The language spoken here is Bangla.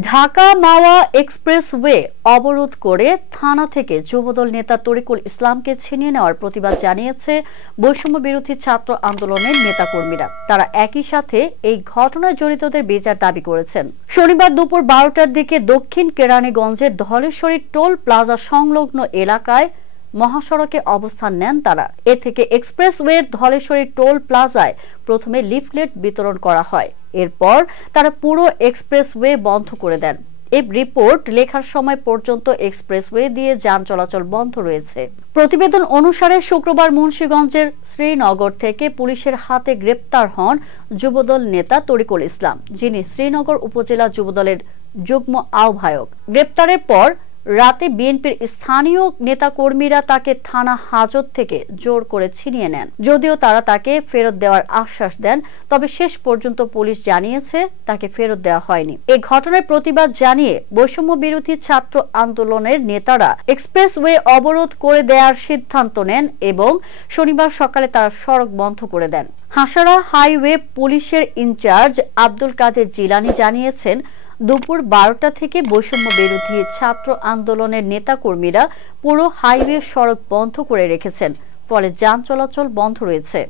ঢাকা মাওয়া এক্সপ্রেসওয়ে অবরোধ করে থানা থেকে যুবদল নেতা তরিকুল ইসলামকে ছিনিয়ে নেওয়ার প্রতিবাদ জানিয়েছে বৈষম্য বিরোধী ছাত্র আন্দোলনের নেতাকর্মীরা। তারা একই সাথে এই ঘটনায় জড়িতদের বিচার দাবি করেছেন। শনিবার দুপুর 12টার দিকে দক্ষিণ কেরানীগঞ্জের ধলেশ্বরী টোল প্লাজা সংলগ্ন এলাকায় মহাসড়কে অবস্থান নেন তারা। এ থেকে এক্সপ্রেসওয়ের ধলেশ্বরী টোল প্লাজায় প্রথমে লিফলেট বিতরণ করা হয়। এরপর তারা পুরো এক্সপ্রেসওয়ে বন্ধ করে দেন। এই রিপোর্ট লেখার সময় পর্যন্ত এক্সপ্রেসওয়ে দিয়ে যান চলাচল বন্ধ রয়েছে। প্রতিবেদন অনুসারে শুক্রবার মুন্সিগঞ্জের শ্রীনগর থেকে পুলিশের হাতে গ্রেপ্তার হন যুবদল নেতা তরিকুল ইসলাম, যিনি শ্রীনগর উপজেলা যুবদলের যুগ্ম আহ্বায়ক। গ্রেপ্তারের পর রাতে বিএনপির স্থানীয় নেতাকর্মীরা তাকে থানা হাজত থেকে জোর করে ছিনিয়ে নেন। যদিও তারা তাকে ফেরত দেওয়ার আশ্বাস দেন, তবে শেষ পর্যন্ত পুলিশ জানিয়েছে তাকে ফেরত দেওয়া হয়নি। এই ঘটনার প্রতিবাদ জানিয়ে বৈষম্য বিরোধী ছাত্র আন্দোলনের নেতারা এক্সপ্রেসওয়ে অবরোধ করে দেওয়ার সিদ্ধান্ত নেন এবং শনিবার সকালে তারা সড়ক বন্ধ করে দেন। হাসারা হাইওয়ে পুলিশের ইনচার্জ আব্দুল কাদের জিলানী জানিয়েছেন, দুপুর 12টা থেকে বৈষম্য বিরোধী ছাত্র আন্দোলনের নেতাকর্মীরা পুরো হাইওয়ে সড়ক বন্ধ করে রেখেছেন, ফলে যান চলাচল বন্ধ রয়েছে।